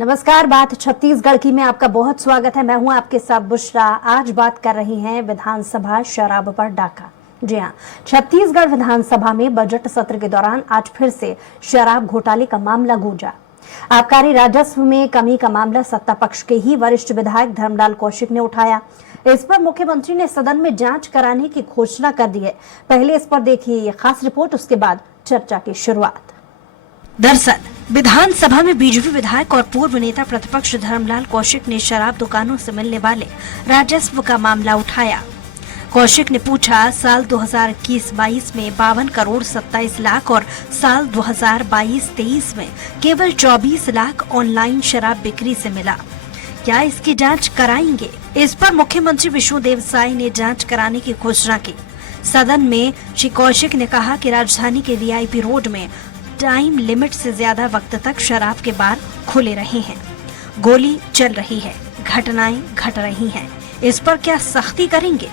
नमस्कार। बात छत्तीसगढ़ की में आपका बहुत स्वागत है। मैं हूं आपके साथ बुशरा। आज बात कर रही हैं विधानसभा शराब पर डाका। जी हां, छत्तीसगढ़ विधानसभा में बजट सत्र के दौरान आज फिर से शराब घोटाले का मामला गूंजा। आबकारी राजस्व में कमी का मामला सत्ता पक्ष के ही वरिष्ठ विधायक धर्मलाल कौशिक ने उठाया। इस पर मुख्यमंत्री ने सदन में जांच कराने की घोषणा कर दी है। पहले इस पर देखिए ये खास रिपोर्ट, उसके बाद चर्चा की शुरुआत। दरअसल विधानसभा में बीजेपी विधायक और पूर्व नेता प्रतिपक्ष धर्मलाल कौशिक ने शराब दुकानों से मिलने वाले राजस्व का मामला उठाया। कौशिक ने पूछा, साल 2021-22 में 52 करोड़ 27 लाख और साल 2022-23 में केवल 24 लाख ऑनलाइन शराब बिक्री से मिला। क्या इसकी जांच कराएंगे? इस पर मुख्यमंत्री विष्णुदेव साय ने जांच कराने की घोषणा की। सदन में श्री कौशिक ने कहा कि राजधानी के वीआईपी रोड में टाइम लिमिट से ज्यादा वक्त तक शराब के बार खुले रहे हैं, गोली चल रही है, घटनाएं घट रही हैं। इस पर क्या सख्ती करेंगे?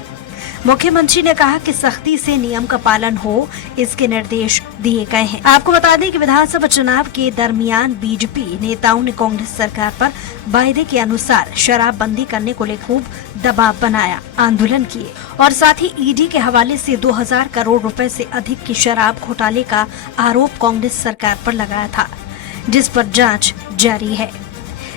मुख्यमंत्री ने कहा कि सख्ती से नियम का पालन हो, इसके निर्देश दिए गए हैं। आपको बता दें कि विधानसभा चुनाव के दरमियान बीजेपी नेताओं ने कांग्रेस सरकार पर वायदे के अनुसार शराब बंदी करने को लेकर खूब दबाव बनाया, आंदोलन किए और साथ ही ईडी के हवाले से 2000 करोड़ रुपए से अधिक की शराब घोटाले का आरोप कांग्रेस सरकार पर लगाया था, जिस पर जांच जारी है।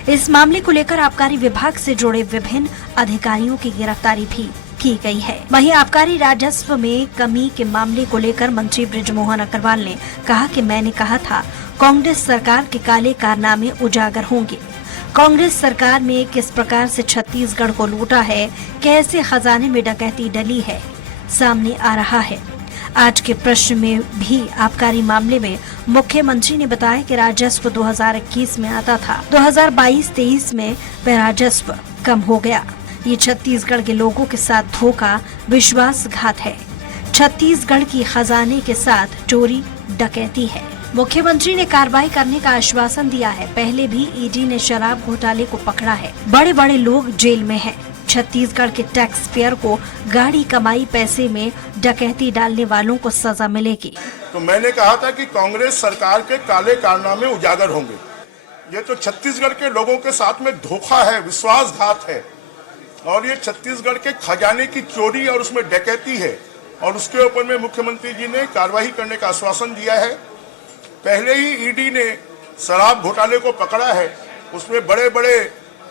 इस मामले को लेकर आबकारी विभाग से जुड़े विभिन्न अधिकारियों की गिरफ्तारी भी की गई है। वहीं आबकारी राजस्व में कमी के मामले को लेकर मंत्री बृजमोहन अग्रवाल ने कहा कि मैंने कहा था कांग्रेस सरकार के काले कारनामे उजागर होंगे। कांग्रेस सरकार में किस प्रकार से छत्तीसगढ़ को लूटा है, कैसे खजाने में डकैती डली है, सामने आ रहा है। आज के प्रश्न में भी आबकारी मामले में मुख्यमंत्री ने बताया कि राजस्व 2021 में आता था, 2022-23 में वह राजस्व कम हो गया। ये छत्तीसगढ़ के लोगों के साथ धोखा, विश्वासघात है। छत्तीसगढ़ की खजाने के साथ चोरी डकैती है। मुख्यमंत्री ने कार्रवाई करने का आश्वासन दिया है। पहले भी ईडी ने शराब घोटाले को पकड़ा है। बड़े बड़े लोग जेल में हैं। छत्तीसगढ़ के टैक्स पेयर को गाड़ी कमाई पैसे में डकैती डालने वालों को सजा मिलेगी। तो मैंने कहा था कि कांग्रेस सरकार के काले कारनामे उजागर होंगे। ये तो छत्तीसगढ़ के लोगों के साथ में धोखा है, विश्वासघात है और ये छत्तीसगढ़ के खजाने की चोरी और उसमें डकैती है और उसके ऊपर में मुख्यमंत्री जी ने कार्रवाई करने का आश्वासन दिया है। पहले ही ईडी ने शराब घोटाले को पकड़ा है, उसमें बड़े बड़े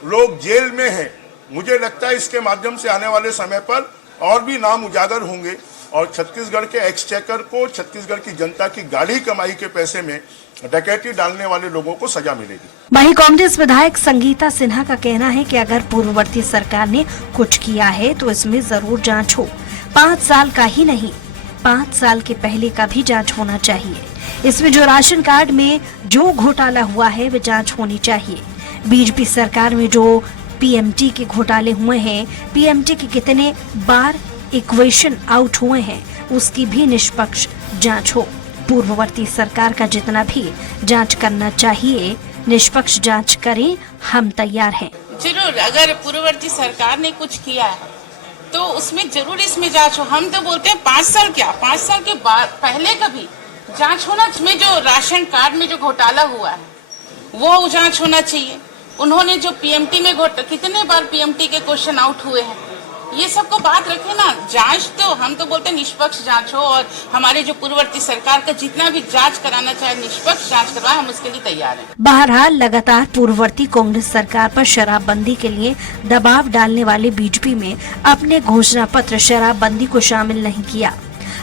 लोग जेल में हैं। मुझे लगता है इसके माध्यम से आने वाले समय पर और भी नाम उजागर होंगे और छत्तीसगढ़ के एक्सचेकर को, छत्तीसगढ़ की जनता की गाढ़ी कमाई के पैसे में डकैती डालने वाले लोगों को सजा मिलेगी। वहीं कांग्रेस विधायक संगीता सिन्हा का कहना है कि अगर पूर्ववर्ती सरकार ने कुछ किया है तो इसमें जरूर जांच हो। 5 साल का ही नहीं, 5 साल के पहले का भी जांच होना चाहिए। इसमें जो राशन कार्ड में जो घोटाला हुआ है वह जांच होनी चाहिए। बीजेपी सरकार में जो पीएमटी के घोटाले हुए हैं, पीएमटी के कितने बार इक्वेशन आउट हुए हैं, उसकी भी निष्पक्ष जांच हो। पूर्ववर्ती सरकार का जितना भी जांच करना चाहिए, निष्पक्ष जांच करें, हम तैयार हैं। जरूर, अगर पूर्ववर्ती सरकार ने कुछ किया है तो उसमें जरूर इसमें जांच हो। हम तो बोलते हैं 5 साल क्या, 5 साल के बाद पहले का भी जांच होना। इसमें जो राशन कार्ड में जो घोटाला हुआ है वो जांच होना चाहिए। उन्होंने जो पीएमटी में कितने बार पीएमटी के क्वेश्चन आउट हुए हैं, ये सबको बात रखे ना। जांच तो हम तो बोलते हैं निष्पक्ष जांच हो और हमारे जो पूर्ववर्ती सरकार का जितना भी जांच कराना चाहे निष्पक्ष जांच करवाए, हम उसके लिए तैयार हैं। बहरहाल लगातार पूर्ववर्ती कांग्रेस सरकार पर शराबबंदी के लिए दबाव डालने वाले बीजेपी में अपने घोषणा पत्र शराबबंदी को शामिल नहीं किया।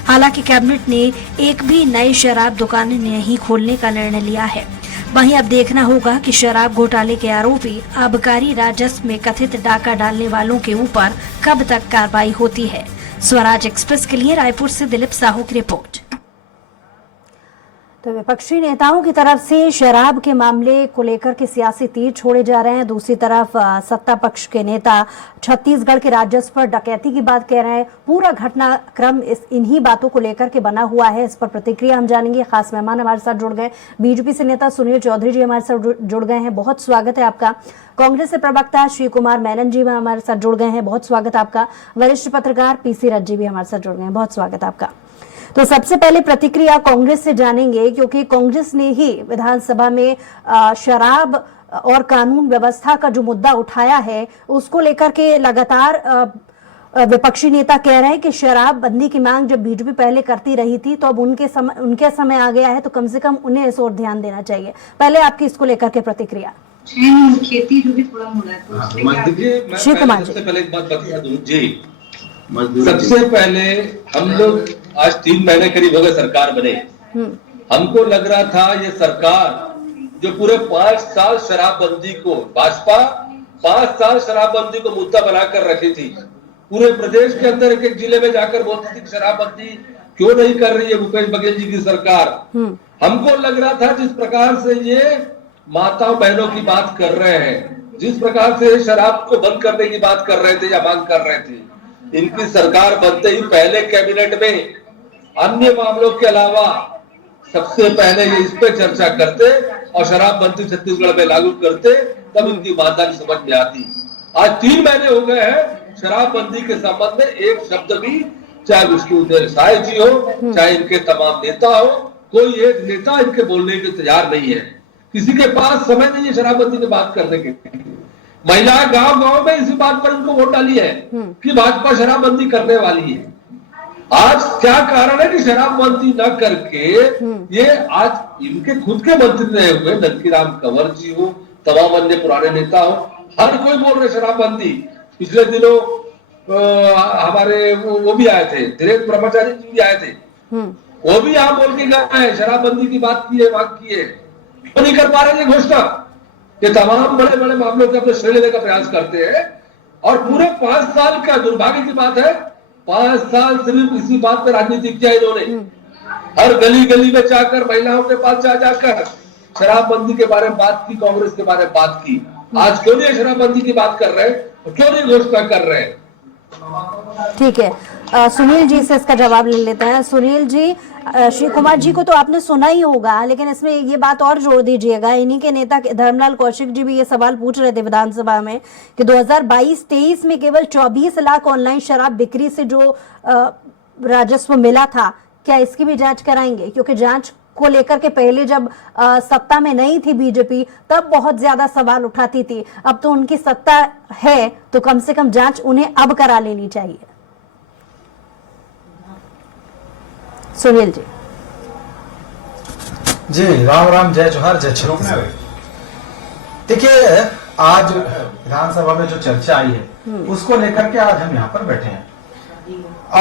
हालांकि कैबिनेट ने एक भी नई शराब दुकानें नहीं खोलने का निर्णय लिया है। वहीं अब देखना होगा कि शराब घोटाले के आरोपी आबकारी राजस्व में कथित डाका डालने वालों के ऊपर कब तक कार्रवाई होती है। स्वराज एक्सप्रेस के लिए रायपुर से दिलीप साहू की रिपोर्ट। तो विपक्षी नेताओं की तरफ से शराब के मामले को लेकर के सियासी तीर छोड़े जा रहे हैं। दूसरी तरफ सत्ता पक्ष के नेता छत्तीसगढ़ के राजस्व पर डकैती की बात कह रहे हैं। पूरा घटनाक्रम इन्हीं बातों को लेकर के बना हुआ है। इस पर प्रतिक्रिया हम जानेंगे। खास मेहमान हमारे साथ जुड़ गए, बीजेपी से नेता सुनील चौधरी जी हमारे साथ जुड़ गए हैं, बहुत स्वागत है आपका। कांग्रेस से प्रवक्ता श्री कुमार मेनन जी हमारे साथ जुड़ गए हैं, बहुत स्वागत आपका। वरिष्ठ पत्रकार पीसी रथ जी भी हमारे साथ जुड़ गए हैं, बहुत स्वागत आपका। तो सबसे पहले प्रतिक्रिया कांग्रेस से जानेंगे, क्योंकि कांग्रेस ने ही विधानसभा में शराब और कानून व्यवस्था का जो मुद्दा उठाया है उसको लेकर के लगातार विपक्षी नेता कह रहे हैं कि शराब बंदी की मांग जब बीजेपी पहले करती रही थी तो अब उनके समय आ गया है, तो कम से कम उन्हें इस ओर ध्यान देना चाहिए। पहले आपकी इसको लेकर के प्रतिक्रिया। खेती जो भी थोड़ा हो रहा है शिव कुमार जी, सबसे पहले एक बात बता दूं जी, सबसे पहले हम लोग आज 3 महीने करीब हो गए सरकार बने। हमको लग रहा था ये सरकार जो पूरे 5 साल शराबबंदी को भाजपा 5 साल शराबबंदी को मुद्दा बनाकर रखी थी, पूरे प्रदेश के अंदर एक एक जिले में जाकर बोलती थी शराबबंदी क्यों नहीं कर रही है भूपेश बघेल जी की सरकार। हमको लग रहा था जिस प्रकार से ये माताओं बहनों की बात कर रहे हैं, जिस प्रकार से शराब को बंद करने की बात कर रहे थे या मांग कर रहे थे, इनकी सरकार बनते ही पहले कैबिनेट में अन्य मामलों के अलावा सबसे पहले ये इस पे चर्चा करते और शराबबंदी छत्तीसगढ़ में लागू करते, तब इनकी बात समझ में आती। आज 3 महीने हो गए हैं शराबबंदी के संबंध में एक शब्द भी, चाहे विष्णुदेव साय जी हो, चाहे इनके तमाम नेता हो, कोई एक नेता इनके बोलने के तैयार नहीं है। किसी के पास समय नहीं है शराबबंदी की बात करने के। महिलाएं गांव-गांव में इसी बात पर इनको वोट डाली है कि भाजपा शराबबंदी करने वाली है। आज क्या कारण है कि शराबबंदी न करके ये आज इनके खुद के मंत्री रहे हुए नंदकीराम कंवर जी हो, तमाम अन्य पुराने नेता हो, हर कोई बोल रहे शराबबंदी। पिछले दिनों हमारे वो भी आए थे, धीरेन्द्र ब्रह्मचारी जी भी आए थे, वो भी यहाँ बोल के गए हैं शराबबंदी की बात की है, मांग की है, क्यों नहीं कर पा रहे ये घोषणा। ये तमाम बड़े बड़े मामलों के अपने श्रेय लेने का प्रयास करते हैं और पूरे 5 साल का दुर्भाग्य की बात है, 5 साल सिर्फ इसी बात पर राजनीति किया इन्होंने। हर गली गली में जाकर महिलाओं के पास जाकर शराबबंदी के बारे में बात की, कांग्रेस के बारे में बात की। आज क्यों नहीं शराबबंदी की बात कर रहे हैं, क्यों नहीं घोषणा कर रहे हैं? ठीक है, सुनील जी से इसका जवाब ले लेते हैं। सुनील जी, शिव कुमार जी को तो आपने सुना ही होगा, लेकिन इसमें ये बात और जोड़ दीजिएगा। इन्हीं के नेता धर्मलाल कौशिक जी भी ये सवाल पूछ रहे थे विधानसभा में कि 2022-23 में केवल 24 लाख ऑनलाइन शराब बिक्री से जो राजस्व मिला था, क्या इसकी भी जांच कराएंगे? क्योंकि जांच को लेकर के पहले जब सत्ता में नहीं थी बीजेपी, तब बहुत ज्यादा सवाल उठाती थी। अब तो उनकी सत्ता है, तो कम से कम जांच उन्हें अब करा लेनी चाहिए। सुनील जी। जी राम राम, जय जोहार, जय छत्तीसगढ़। देखिए, आज विधानसभा में जो चर्चा आई है उसको लेकर के आज हम यहाँ पर बैठे हैं।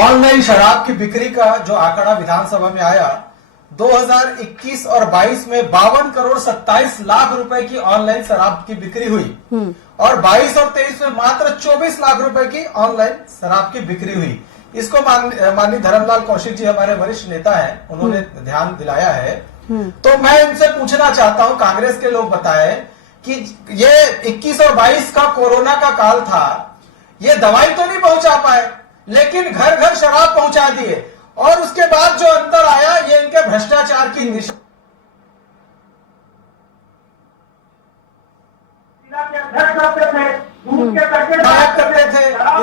ऑनलाइन शराब की बिक्री का जो आंकड़ा विधानसभा में आया, 2021 और 22 में 52 करोड़ 27 लाख रुपए की ऑनलाइन शराब की बिक्री हुई और 22 और 23 में मात्र 24 लाख रुपए की ऑनलाइन शराब की बिक्री हुई। इसको माननीय धर्मलाल कौशिक जी हमारे वरिष्ठ नेता हैं, उन्होंने ध्यान दिलाया है। तो मैं इनसे पूछना चाहता हूं, कांग्रेस के लोग बताए कि ये 21 और 22 का कोरोना का काल था, ये दवाई तो नहीं पहुंचा पाए, लेकिन घर घर शराब पहुंचा दिए। और उसके बाद जो अंतर आया, ये इनके भ्रष्टाचार की करते थे,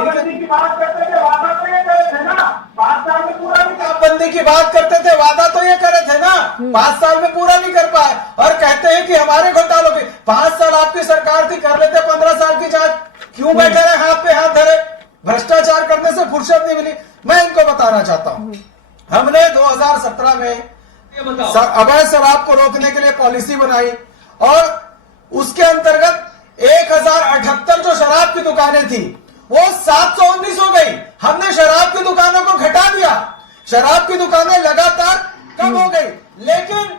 बंदी की बात करते थे, वादा तो ये करे थे ना, 5 साल में पूरा नहीं कर पाए और कहते हैं कि हमारे घोटालों की 5 साल आपकी सरकार थी, कर लेते 15 साल की जांच, क्यों बैठे रहे हाथ पे हाथ धरे? भ्रष्टाचार करने से फुर्सत नहीं मिली। मैं इनको बताना चाहता हूं, हमने 2017 में अवैध शराब को रोकने के लिए पॉलिसी बनाई और उसके अंतर्गत 1078 जो शराब की दुकानें थी वो 719 हो गई। हमने शराब की दुकानों को घटा दिया, शराब की दुकानें लगातार कम हो गई, लेकिन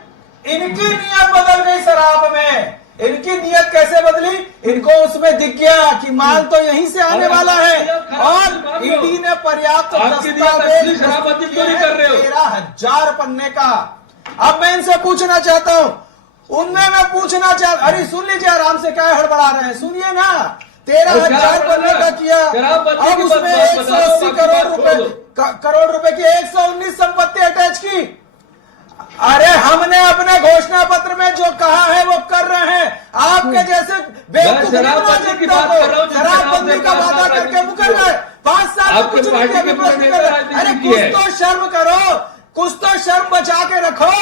इनकी नियत बदल गई शराब में। इनकी नियत कैसे बदली? इनको उसमें दिख गया कि माल तो यहीं से आने वाला है और ईडी ने पर्याप्त दस्तावेज 13,000 पन्ने का। अब मैं इनसे पूछना चाहता हूं, उनमें मैं पूछना चाहता, अरे सुन लीजिए आराम से, क्या हड़बड़ा रहे हैं, सुनिए ना। 13,000 पन्ने का किया, अब उसमें 180 करोड़ रुपए की 119 संपत्ति अटैच की। अरे हमने अपने घोषणा पत्र में जो कहा है वो कर रहे हैं। आपके जैसे बेवकूफ शराबबंदी का वादा करके मुकर गए, 5 साल में कुछ नहीं किया। अरे कुछ तो शर्म करो, कुछ तो शर्म बचा के रखो।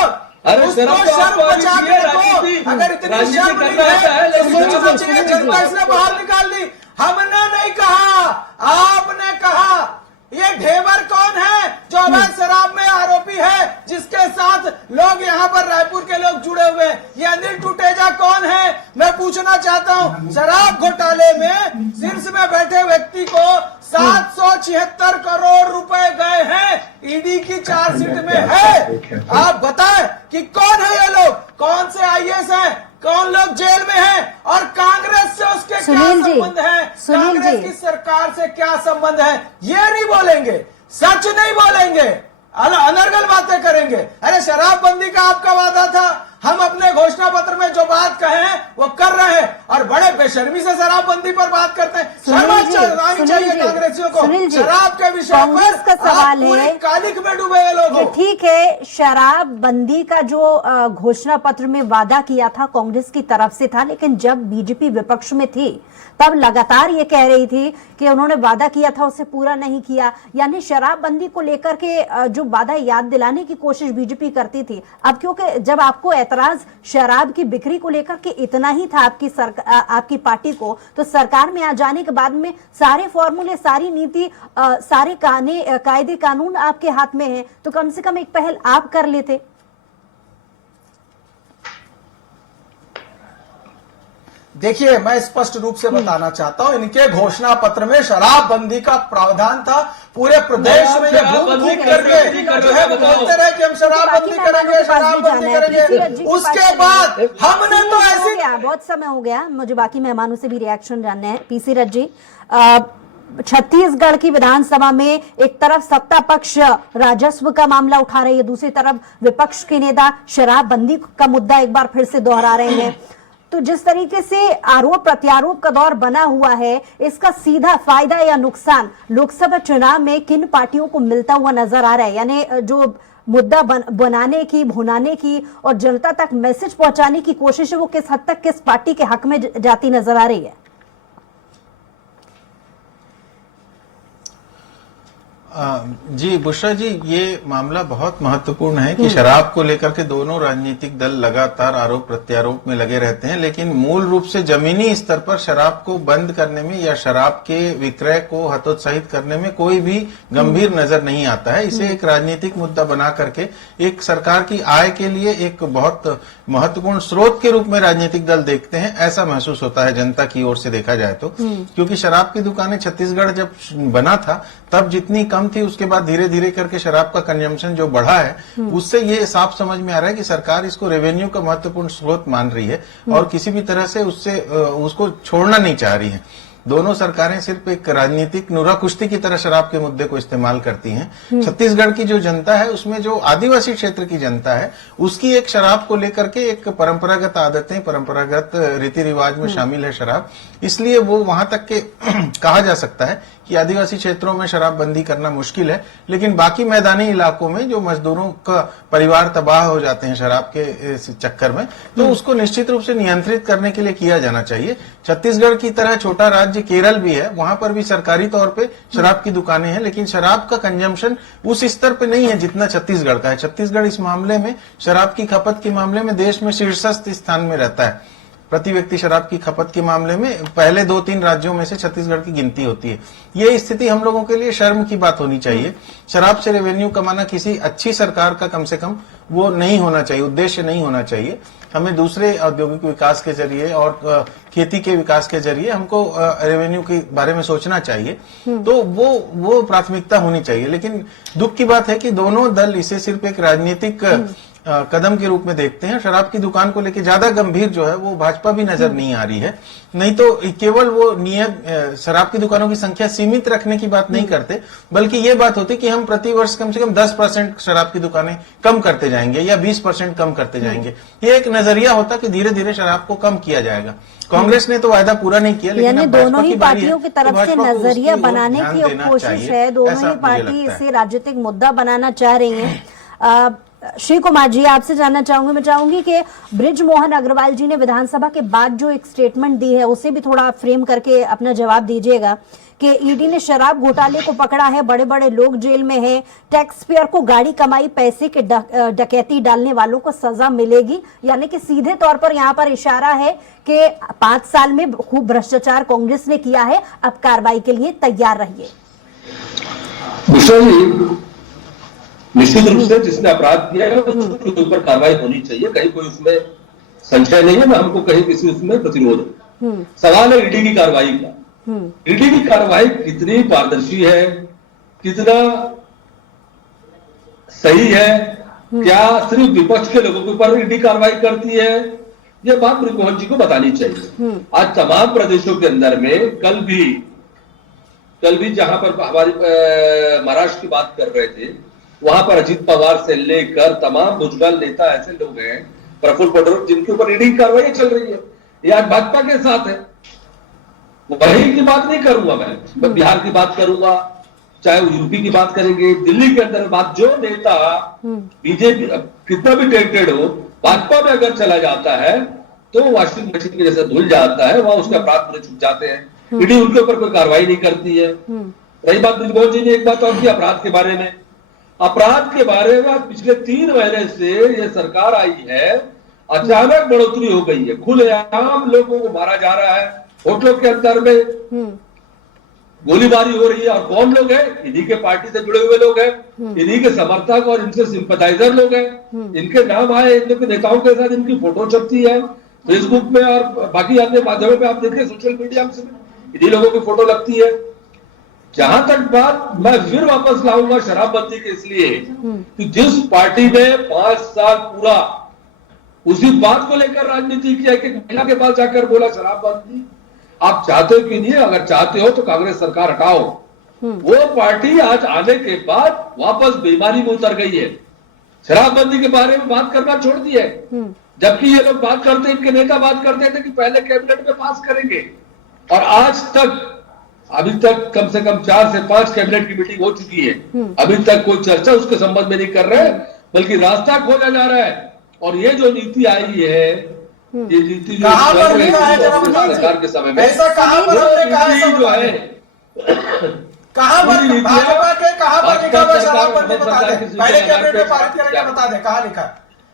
अरे उसको शर्म बचा के रखो। अगर इतनी शर्म नहीं है तो सोचना चाहिए जनता इसने बाहर निकाल दी। हमने नहीं कहा, आपने कहा। ये ढेबर कौन है जो अवैध शराब में आरोपी है, जिसके साथ लोग यहाँ पर रायपुर के लोग जुड़े हुए हैं? ये अनिल टुटेजा कौन है? मैं पूछना चाहता हूँ। शराब घोटाले में शीर्ष में बैठे व्यक्ति को 776 करोड़ रुपए गए हैं, ईडी की चार्जशीट में है। आप बताएं कि कौन है ये लोग, कौन से आईएएस हैं, कौन लोग जेल में हैं, और कांग्रेस से उसके क्या संबंध है, कांग्रेस की सरकार से क्या संबंध है? ये नहीं बोलेंगे, सच नहीं बोलेंगे, अनर्गल बातें करेंगे। अरे शराबबंदी का आपका वादा था, हम अपने घोषणा पत्र में जो बात कहे हैं वो कर रहे हैं, और बड़े बेशर्मी से शराबबंदी पर बात करते हैं। शर्म आनी चाहिए कांग्रेसियों को। शराब के विषय कांग्रेस का सवाल है, कालिक में डूबे हैं लोग। ठीक है, शराबबंदी का जो घोषणा पत्र में वादा किया था कांग्रेस की तरफ से था, लेकिन जब बीजेपी विपक्ष में थी तब लगातार ये कह रही थी कि उन्होंने वादा किया था उसे पूरा नहीं किया। यानी शराबबंदी को लेकर के जो वादा याद दिलाने की कोशिश बीजेपी करती थी। अब क्योंकि जब आपको ऐतराज शराब की बिक्री को लेकर के इतना ही था आपकी पार्टी को, तो सरकार में आ जाने के बाद में सारे फॉर्मूले, सारी नीति, सारे कायदे कानून आपके हाथ में है, तो कम से कम एक पहल आप कर लेते। देखिए, मैं स्पष्ट रूप से बताना चाहता हूं, इनके घोषणा पत्र में शराबबंदी का प्रावधान था। पूरे प्रदेश में ये घूम करके जो है बोलते रहे कि हम शराबबंदी करेंगे, शराबबंदी करेंगे। उसके बाद हमने तो ऐसी, बहुत समय हो गया, मुझे बाकी मेहमानों से भी रिएक्शन जानने हैं। पीसी रथ जी, छत्तीसगढ़ की विधानसभा में एक तरफ सत्ता पक्ष राजस्व का मामला उठा रही है, दूसरी तरफ विपक्ष के नेता शराबबंदी का मुद्दा एक बार फिर से दोहरा रहे हैं। तो जिस तरीके से आरोप प्रत्यारोप का दौर बना हुआ है, इसका सीधा फायदा या नुकसान लोकसभा चुनाव में किन पार्टियों को मिलता हुआ नजर आ रहा है? यानी जो मुद्दा बनाने की, भुनाने की और जनता तक मैसेज पहुंचाने की कोशिश है, वो किस हद तक किस पार्टी के हक में जाती नजर आ रही है? जी बुशरा जी, ये मामला बहुत महत्वपूर्ण है कि शराब को लेकर के दोनों राजनीतिक दल लगातार आरोप प्रत्यारोप में लगे रहते हैं, लेकिन मूल रूप से जमीनी स्तर पर शराब को बंद करने में या शराब के विक्रय को हतोत्साहित करने में कोई भी गंभीर नजर नहीं आता है। इसे एक राजनीतिक मुद्दा बना करके एक सरकार की आय के लिए एक बहुत महत्वपूर्ण स्रोत के रूप में राजनीतिक दल देखते हैं, ऐसा महसूस होता है जनता की ओर से देखा जाए तो। क्योंकि शराब की दुकानें छत्तीसगढ़ जब बना था तब जितनी कम थी, उसके बाद धीरे धीरे करके शराब का कंजम्पशन जो बढ़ा है, उससे ये साफ समझ में आ रहा है कि सरकार इसको रेवेन्यू का महत्वपूर्ण स्रोत मान रही है और किसी भी तरह से उसको छोड़ना नहीं चाह रही है। दोनों सरकारें सिर्फ एक राजनीतिक नुरा कुश्ती की तरह शराब के मुद्दे को इस्तेमाल करती हैं। छत्तीसगढ़ की जो जनता है, उसमें जो आदिवासी क्षेत्र की जनता है, उसकी एक शराब को लेकर के एक परंपरागत आदतें, परंपरागत रीति रिवाज में शामिल है शराब, इसलिए वो वहां तक के कहा जा सकता है कि आदिवासी क्षेत्रों में शराबबंदी करना मुश्किल है। लेकिन बाकी मैदानी इलाकों में जो मजदूरों का परिवार तबाह हो जाते हैं शराब के चक्कर में, तो उसको निश्चित रूप से नियंत्रित करने के लिए किया जाना चाहिए। छत्तीसगढ़ की तरह छोटा राज्य केरल भी है, वहां पर भी सरकारी तौर पे शराब की दुकानें हैं, लेकिन शराब का कंजम्पशन उस स्तर पे नहीं है जितना छत्तीसगढ़ का है। छत्तीसगढ़ इस मामले में, शराब की खपत के मामले में देश में शीर्षस्थ स्थान में रहता है। प्रति व्यक्ति शराब की खपत के मामले में पहले 2-3 राज्यों में से छत्तीसगढ़ की गिनती होती है। ये स्थिति हम लोगों के लिए शर्म की बात होनी चाहिए। शराब से रेवेन्यू कमाना किसी अच्छी सरकार का कम से कम वो नहीं होना चाहिए, उद्देश्य नहीं होना चाहिए। हमें दूसरे औद्योगिक विकास के जरिए और खेती के विकास के जरिए हमको रेवेन्यू के बारे में सोचना चाहिए, तो वो प्राथमिकता होनी चाहिए। लेकिन दुख की बात है कि दोनों दल इसे सिर्फ एक राजनीतिक कदम के रूप में देखते हैं। शराब की दुकान को लेकर ज्यादा गंभीर जो है वो भाजपा भी नजर नहीं आ रही है। नहीं तो केवल वो नियत शराब की दुकानों की संख्या सीमित रखने की बात नहीं करते, बल्कि ये बात होती कि हम प्रति वर्ष कम से कम 10% शराब की दुकानें कम करते जाएंगे या 20% कम करते जाएंगे। ये एक नजरिया होता कि धीरे धीरे शराब को कम किया जाएगा। कांग्रेस ने तो वायदा पूरा नहीं किया, लेकिन यानी दोनों ही पार्टियों की तरफ से नजरिया बनाने की कोशिश है। दोनों ही पार्टी इसे राजनीतिक मुद्दा बनाना चाह रही है। श्री कुमार जी, आपसे जानना चाहूंगी, मैं चाहूंगी कि ब्रिज मोहन अग्रवाल जी ने विधानसभा के बाद जो एक स्टेटमेंट दी है उसे भी थोड़ा फ्रेम करके अपना जवाब दीजिएगा कि ईडी ने शराब घोटाले को पकड़ा है, बड़े बड़े लोग जेल में हैं, टैक्स पेयर को गाड़ी कमाई पैसे के डकैती डालने वालों को सजा मिलेगी, यानी कि सीधे तौर पर यहाँ पर इशारा है कि 5 साल में खूब भ्रष्टाचार कांग्रेस ने किया है, अब कार्रवाई के लिए तैयार रहिए। निश्चित रूप से जिसने अपराध किया है उसके ऊपर कार्रवाई होनी चाहिए, कहीं कोई उसमें संशय नहीं है, ना हमको कहीं किसी उसमें प्रतिरोध है। सवाल है ईडी की कार्रवाई का। ईडी की कार्रवाई कितनी पारदर्शी है, कितना सही है, क्या सिर्फ विपक्ष के लोगों के ऊपर ईडी कार्रवाई करती है, ये बात ब्रिज मोहन जी को बतानी चाहिए। आज तमाम प्रदेशों के अंदर में कल भी जहां पर हमारी महाराष्ट्र की बात कर रहे थे, वहां पर अजीत पवार से लेकर तमाम बुजुर्ग नेता ऐसे लोग हैं, प्रफुल्ल पटेल, जिनके ऊपर ईडी की कार्रवाई चल रही है। ये आज भाजपा के साथ है। वहीं की बात नहीं करूंगा मैं बिहार की बात करूंगा, चाहे वो यूपी की बात करेंगे, दिल्ली के अंदर बात, जो नेता बीजेपी कितना भी टेंटेड हो, भाजपा में अगर चला जाता है तो वॉशिंग मशीन के जैसे धुल जाता है, वहां उसके अपराध पूरे छुप जाते हैं। ईडी उनके ऊपर कोई कार्रवाई नहीं करती है। रही बात ब्रिजमोहन जी ने एक बात और की अपराध के बारे में, पिछले 3 महीने से ये सरकार आई है, अचानक बढ़ोतरी हो गई है, खुलेआम लोगों को मारा जा रहा है, होटलों के अंदर में गोलीबारी हो रही है। और कौन लोग हैं? इन्हीं के पार्टी से जुड़े हुए लोग हैं, इन्हीं के समर्थक और इनसे सिंपैथाइजर लोग हैं। इनके नाम आए, इनके नेताओं के साथ इनकी फोटो छपती है फेसबुक में और बाकी अन्य माध्यमों पे, आप देखिए सोशल मीडिया में इन्हीं लोगों की फोटो लगती है। जहां तक बात मैं फिर वापस लाऊंगा शराबबंदी के, इसलिए कि जिस पार्टी ने 5 साल पूरा उसी बात को लेकर राजनीति किया कि महिला के पास जाकर बोला शराबबंदी आप चाहते हो कि नहीं, अगर चाहते हो तो कांग्रेस सरकार हटाओ, वो पार्टी आज आने के बाद वापस बीमारी में उतर गई है, शराबबंदी के बारे में बात करना छोड़ दी है। जबकि ये लोग बात करते, इनके नेता बात करते थे कि पहले कैबिनेट में पास करेंगे, और आज तक अभी तक कम से कम 4 से 5 कैबिनेट की मीटिंग हो चुकी है, अभी तक कोई चर्चा उसके संबंध में नहीं कर रहे, बल्कि रास्ता खोजा जा रहा है। और ये जो नीति आई है, ये नीति जो सरकार के समय में, ऐसा कहां पर हमने कहा है, जो है कहां पर भाजपा के कहां पर लिखा हुआ शराबबंदी बता दे, पहले कैबिनेट में पारित करेंगे बता दे, कहां लिखा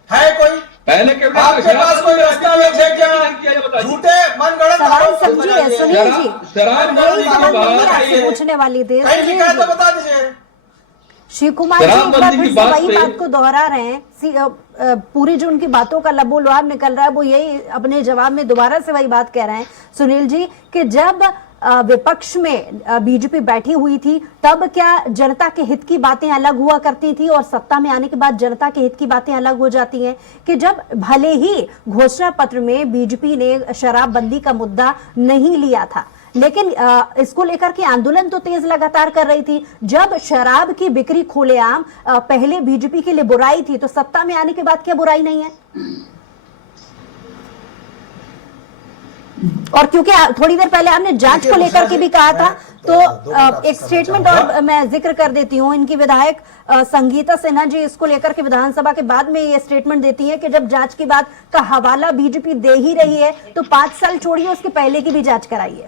है कोई? पहले आपके पास कोई रास्ता है क्या? झूठे मनगढ़ंत आरोप समझिए सुनील जी, पूछने वाली थी, कहीं लिखा है तो बता दीजिए। शिव कुमार जी एक बार फिर से वही बात को दोहरा रहे हैं, पूरी जो उनकी बातों का लबोलुआब निकल रहा है वो यही अपने जवाब में दोबारा से वही बात कह रहे हैं सुनील जी, कि जब विपक्ष में बीजेपी बैठी हुई थी तब क्या जनता के हित की बातें अलग हुआ करती थी, और सत्ता में आने के बाद जनता के हित की बातें अलग हो जाती हैं, कि जब भले ही घोषणा पत्र में बीजेपी ने शराबबंदी का मुद्दा नहीं लिया था, लेकिन इसको लेकर के आंदोलन तो तेज लगातार कर रही थी। जब शराब की बिक्री खुलेआम पहले बीजेपी के लिए बुराई थी, तो सत्ता में आने के बाद क्या बुराई नहीं है? और क्योंकि थोड़ी देर पहले आपने जांच को लेकर के भी कहा था, तो एक स्टेटमेंट और मैं जिक्र कर देती हूँ, इनकी विधायक संगीता सिन्हा जी इसको लेकर के विधानसभा के बाद में ये स्टेटमेंट देती हैं कि जब जांच की बात का हवाला बीजेपी दे ही रही है तो 5 साल छोड़िए, उसके पहले की भी जांच कराइए।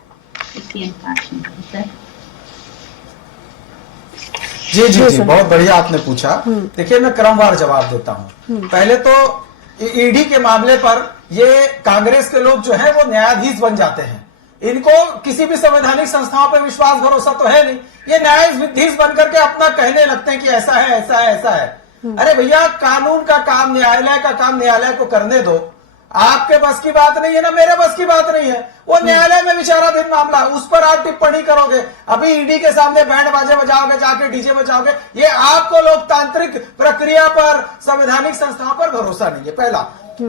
जी जी जी, बहुत बढ़िया आपने पूछा। देखिए मैं क्रमवार जवाब देता हूँ। पहले तो ईडी के मामले पर ये कांग्रेस के लोग जो है वो न्यायाधीश बन जाते हैं, इनको किसी भी संवैधानिक संस्थाओं पर विश्वास भरोसा तो है नहीं, ये न्यायाधीश बनकर के अपना कहने लगते हैं कि ऐसा है ऐसा है ऐसा है। अरे भैया, कानून का काम न्यायालय का काम न्यायालय को करने दो, आपके बस की बात नहीं है ना मेरे बस की बात नहीं है, वो न्यायालय में विचाराधीन मामला, उस पर आप टिप्पणी करोगे, अभी ईडी के सामने बैंड बाजे बजाओगे, जाके डीजे बजाओगे, ये आपको लोकतांत्रिक प्रक्रिया पर संवैधानिक संस्थाओं पर भरोसा नहीं है। पहला।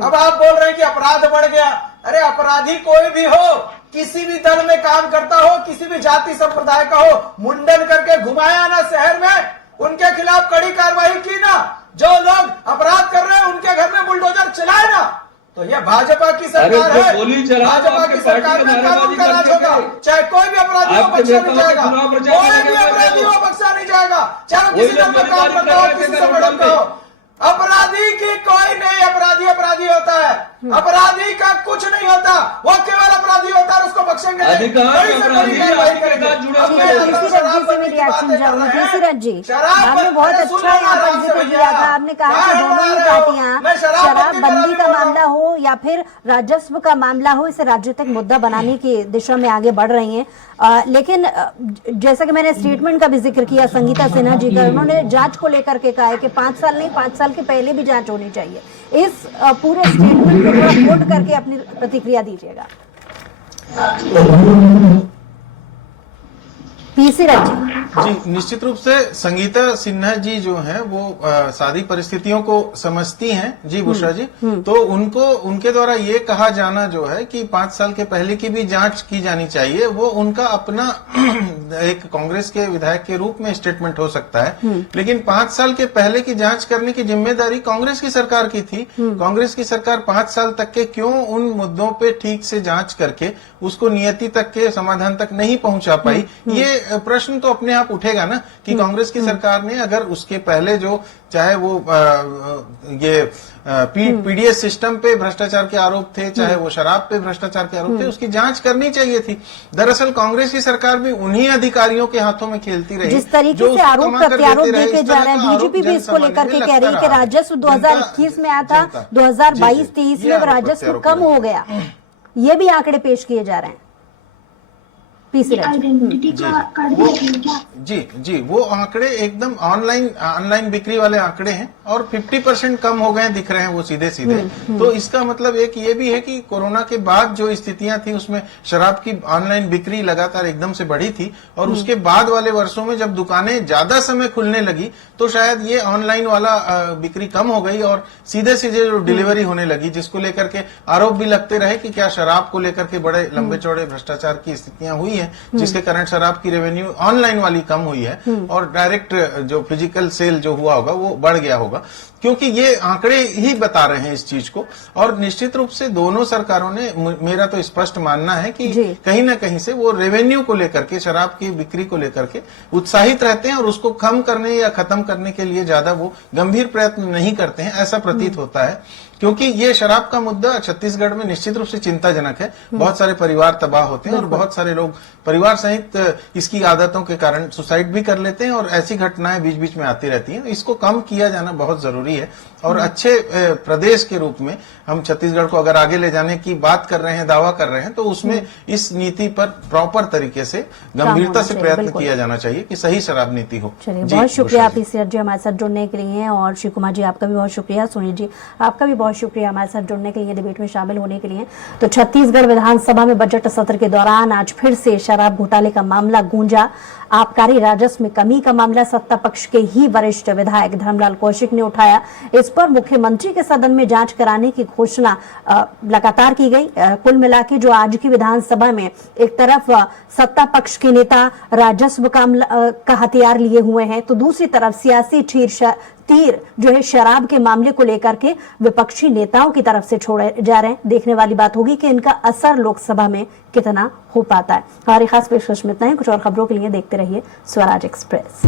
अब आप बोल रहे हैं कि अपराध बढ़ गया, अरे अपराधी कोई भी हो, किसी भी दल में काम करता हो, किसी भी जाति संप्रदाय का हो, मुंडन करके घुमाया ना शहर में, उनके खिलाफ कड़ी कार्रवाई की ना, जो लोग अपराध कर रहे हैं उनके घर में बुलडोजर चलाए ना, तो ये भाजपा की सरकार है, भाजपा की सरकार में कानून का राज होगा, चाहे कोई भी अपराधी को बख्शा नहीं जाएगा, कोई भी अपराधी को बख्शा नहीं जाएगा, चाहे किसी दल में काम करता हो, किसी संगठन का हो। अपराध कि कोई नहीं अपराधी होता है। अपराधी का कुछ नहीं होता, वो केवल अपराधी होता है, उसको बख्शेंगे नहीं। अधिकार बड़ी से बड़ी कार्रवाई करेंगे। अपने अंदर शराब से मेरी रिएक्शन चाहूंगी। तीसरथ जी, आपने बहुत अच्छा यहाँ पर जिक्र किया था। आपने कहा कि दोनों ही पार्टियां शराबबंदी का मामला हो या फिर राजस्व का मामला हो, इसे राजनीतिक मुद्दा बनाने की दिशा में आगे बढ़ रही हैं। लेकिन जैसा कि मैंने स्टेटमेंट का भी जिक्र किया संगीता सिन्हा जी का, उन्होंने जांच को लेकर के कहा है कि 5 साल नहीं, 5 साल के पहले भी जांच होनी चाहिए। इस पूरे स्टेटमेंट को थोड़ा कोट करके अपनी प्रतिक्रिया दीजिएगा। तीसरथ जी, निश्चित रूप से संगीता सिन्हा जी जो हैं वो सारी परिस्थितियों को समझती हैं जी बुशरा जी। तो उनको उनके द्वारा ये कहा जाना जो है कि 5 साल के पहले की भी जांच की जानी चाहिए, वो उनका अपना एक कांग्रेस के विधायक के रूप में स्टेटमेंट हो सकता है। लेकिन 5 साल के पहले की जांच करने की जिम्मेदारी कांग्रेस की सरकार की थी। कांग्रेस की सरकार 5 साल तक के क्यों उन मुद्दों पे ठीक से जांच करके उसको नियति तक के समाधान तक नहीं पहुंचा पाई, ये प्रश्न तो अपने आप उठेगा ना कि कांग्रेस की सरकार ने अगर उसके पहले जो चाहे वो ये पीडीएस सिस्टम पे भ्रष्टाचार के आरोप थे, चाहे वो शराब पे भ्रष्टाचार के आरोप थे, उसकी जांच करनी चाहिए थी। दरअसल कांग्रेस की सरकार भी उन्हीं अधिकारियों के हाथों में खेलती रही। जिस तरीके से आरोप प्रत्यारोप देके जा रहे हैं, बीजेपी भी इसको लेकर के कह रही है कि राजस्व 2021 में आया था, 2022-23 में राजस्व कम हो गया। ये भी आंकड़े पेश किए जा रहे हैं। जी, वो आंकड़े एकदम ऑनलाइन बिक्री वाले आंकड़े हैं और 50% कम हो गए दिख रहे हैं वो सीधे। तो इसका मतलब एक ये भी है कि कोरोना के बाद जो स्थितियां थी उसमें शराब की ऑनलाइन बिक्री लगातार एकदम से बढ़ी थी, और उसके बाद वाले वर्षों में जब दुकानें ज्यादा समय खुलने लगी तो शायद ये ऑनलाइन वाला बिक्री कम हो गई और सीधे जो डिलीवरी होने लगी, जिसको लेकर के आरोप भी लगते रहे कि क्या शराब को लेकर के बड़े लंबे चौड़े भ्रष्टाचार की स्थितियां हुई है, जिसके कारण शराब की रेवेन्यू ऑनलाइन वाली कम हुई है और डायरेक्ट जो फिजिकल सेल जो हुआ होगा वो बढ़ गया होगा, क्योंकि ये आंकड़े ही बता रहे हैं इस चीज को। और निश्चित रूप से दोनों सरकारों ने, मेरा तो स्पष्ट मानना है कि कहीं ना कहीं से वो रेवेन्यू को लेकर के, शराब की बिक्री को लेकर के उत्साहित रहते हैं और उसको कम करने या खत्म करने के लिए ज्यादा वो गंभीर प्रयत्न नहीं करते हैं, ऐसा प्रतीत होता है। क्योंकि ये शराब का मुद्दा छत्तीसगढ़ में निश्चित रूप से चिंताजनक है। बहुत सारे परिवार तबाह होते हैं और बहुत सारे लोग परिवार सहित इसकी आदतों के कारण सुसाइड भी कर लेते हैं और ऐसी घटनाएं बीच बीच में आती रहती हैं। इसको कम किया जाना बहुत जरूरी है और अच्छे प्रदेश के रूप में हम छत्तीसगढ़ को अगर आगे ले जाने की बात कर रहे हैं, दावा कर रहे हैं, तो उसमें इस नीति पर प्रॉपर तरीके से गंभीरता से प्रयत्न किया जाना चाहिए कि सही शराब नीति हो। चलिए, बहुत शुक्रिया तीसरथ जी हमारे साथ जुड़ने के लिए, और शिव कुमार जी आपका भी बहुत शुक्रिया, सोनी जी आपका भी बहुत शुक्रिया हमारे साथ जुड़ने के लिए, डिबेट में शामिल होने के लिए। तो छत्तीसगढ़ विधानसभा में बजट सत्र के दौरान आज फिर से शराब घोटाले का मामला गूंजा। आबकारी राजस्व में कमी का मामला सत्ता पक्ष के ही वरिष्ठ विधायक धर्मलाल कौशिक ने उठाया। इस पर मुख्यमंत्री के सदन में जांच कराने की घोषणा लगातार की गई। कुल मिलाकर जो आज की विधानसभा में एक तरफ सत्ता पक्ष के नेता राजस्व का हथियार लिए हुए हैं, तो दूसरी तरफ सियासी तीर जो है शराब के मामले को लेकर के विपक्षी नेताओं की तरफ से छोड़े जा रहे हैं। देखने वाली बात होगी कि इनका असर लोकसभा में कितना हो पाता है। हमारी खास पेशकश में इतना ही। कुछ और खबरों के लिए देखते रहिए स्वराज एक्सप्रेस।